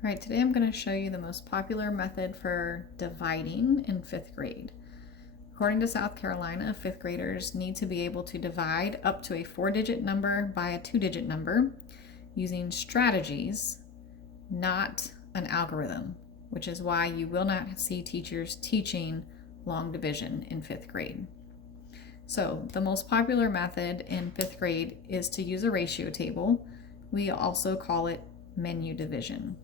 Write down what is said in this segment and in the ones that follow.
All right, today I'm going to show you the most popular method for dividing in 5th grade. According to South Carolina, 5th graders need to be able to divide up to a 4-digit number by a 2-digit number using strategies, not an algorithm, which is why you will not see teachers teaching long division in 5th grade. So the most popular method in 5th grade is to use a ratio table. We also call it menu division.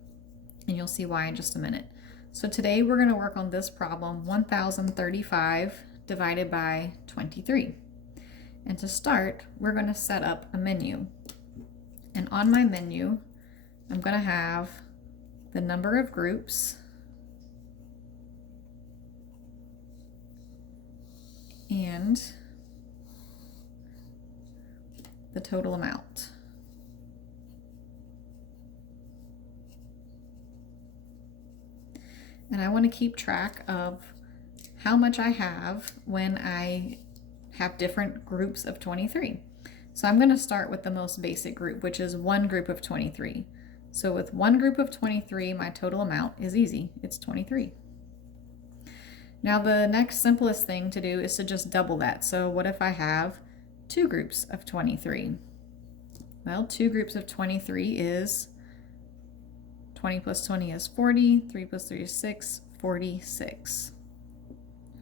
And you'll see why in just a minute. So today we're going to work on this problem, 1035 divided by 23. And to start, we're going to set up a menu. And on my menu, I'm going to have the number of groups and the total amount. And I want to keep track of how much I have when I have different groups of 23. So I'm going to start with the most basic group, which is one group of 23. So with one group of 23, my total amount is easy. It's 23. Now the next simplest thing to do is to just double that. So what if I have two groups of 23? Well, two groups of 23 is 20 plus 20 is 40, 3 plus 3 is 6, 46.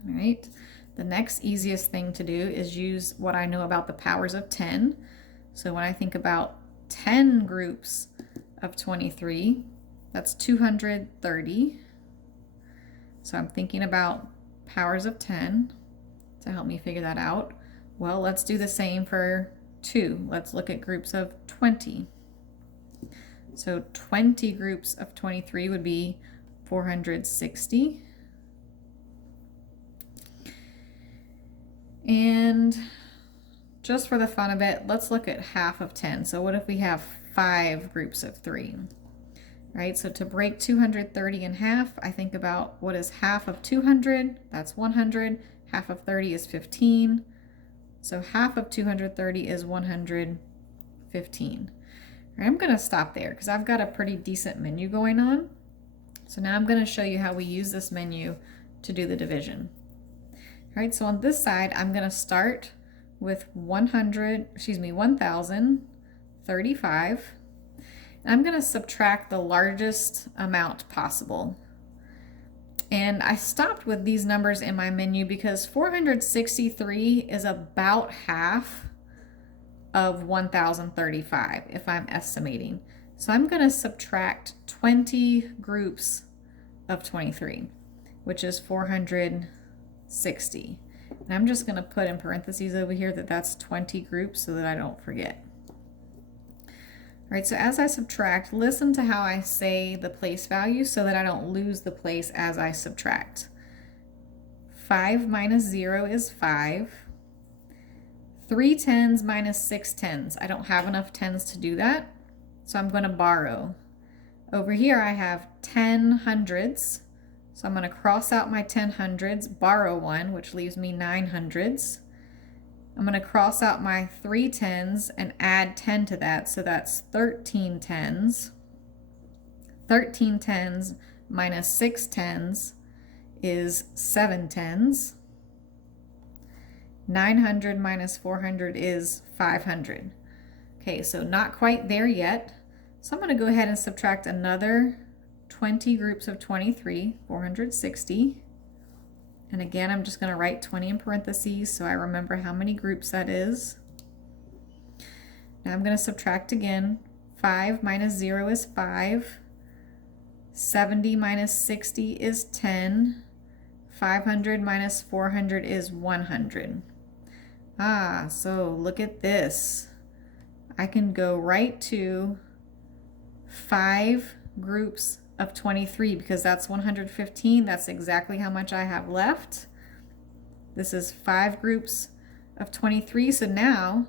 All right, the next easiest thing to do is use what I know about the powers of 10. So when I think about 10 groups of 23, that's 230. So I'm thinking about powers of 10 to help me figure that out. Well, let's do the same for 2. Let's look at groups of 20. So 20 groups of 23 would be 460. And just for the fun of it, let's look at half of 10. So what if we have 5 groups of 3? Right, so to break 230 in half, I think about what is half of 200? That's 100. Half of 30 is 15. So half of 230 is 115. I'm going to stop there because I've got a pretty decent menu going on. So now I'm going to show you how we use this menu to do the division. All right, so on this side, I'm going to start with 1035. And I'm going to subtract the largest amount possible. And I stopped with these numbers in my menu because 463 is about half of 1035 if I'm estimating. So I'm going to subtract 20 groups of 23, which is 460. And I'm just going to put in parentheses over here that that's 20 groups so that I don't forget. All right, so as I subtract, listen to how I say the place value so that I don't lose the place as I subtract. 5 minus 0 is 5. 3 tens minus 6 tens. I don't have enough tens to do that, so I'm going to borrow. Over here I have 10 hundreds, so I'm going to cross out my 10 hundreds, borrow 1, which leaves me 9 hundreds. I'm going to cross out my 3 tens and add 10 to that, so that's 13 tens. 13 tens minus 6 tens is 7 tens. 900 minus 400 is 500. Okay, so not quite there yet. So I'm going to go ahead and subtract another 20 groups of 23, 460. And again, I'm just going to write 20 in parentheses so I remember how many groups that is. Now I'm going to subtract again. 5 minus 0 is 5. 70 minus 60 is 10. 500 minus 400 is 100. So look at this. I can go right to 5 groups of 23 because that's 115. That's exactly how much I have left. This is 5 groups of 23. So now,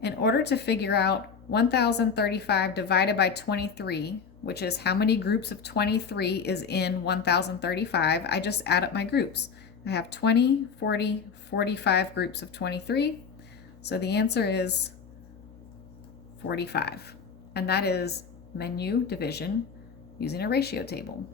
in order to figure out 1035 divided by 23, which is how many groups of 23 is in 1035, I just add up my groups. I have 20, 40, 45 groups of 23. So the answer is 45. And that is menu division using a ratio table.